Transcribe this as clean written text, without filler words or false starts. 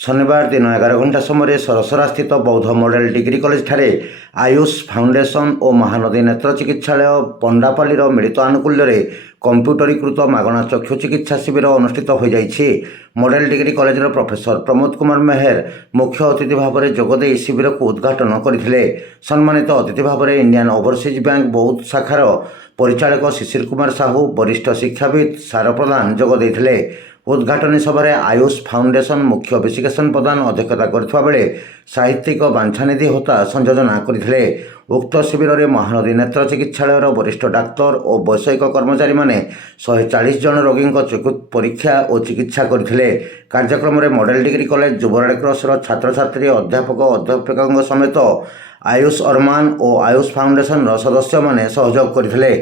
शनिवार दिन 11 घंटा समय सरसरा स्थित बौद्ध मॉडल डिग्री कॉलेज ठारे आयुष फाउंडेशन और महानदी नेत्र चिकित्सालय पंडापाली मिलित आनुकूल्य कंप्यूटरीकृत मागणा चक्षु चिकित्सा शिविर अनुष्ठित हो जाइछि। Model degree college professor Pramod Kumar Meher मुख्य अतिथि भाव में जोगदे शिविर को उद्घाटन करथिले। सम्मानित अतिथि भाव में इंडियन ओवरसीज बैंक बौद्ध शाखार परिचालक शिशिर कुमार साहू वरिष्ठ शिक्षाविद सार प्रधान जोगदे। उद्घाटनी सभारे आयुष फाउंडेशन मुख्य विशिकेशन प्रदान अध्यक्षता करथिबा बेले साहित्यिक बांछानिधि होता संयोजना करथिले। उक्त शिविर में महानदी नेत्र चिकित्सालयर वरिष्ठ डाक्तर और वैषयिक कर्मचारी माने 140 जन रोगी परीक्षा और चिकित्सा करथिले। कार्यक्रम में मॉडल डिग्री कॉलेज जुबराड़ी क्रॉसर छात्र छात्री अध्यापक अध्यापिका समेत आयुष अरमान और आयुष फाउंडेशन सदस्य माने सहयोग करथिले।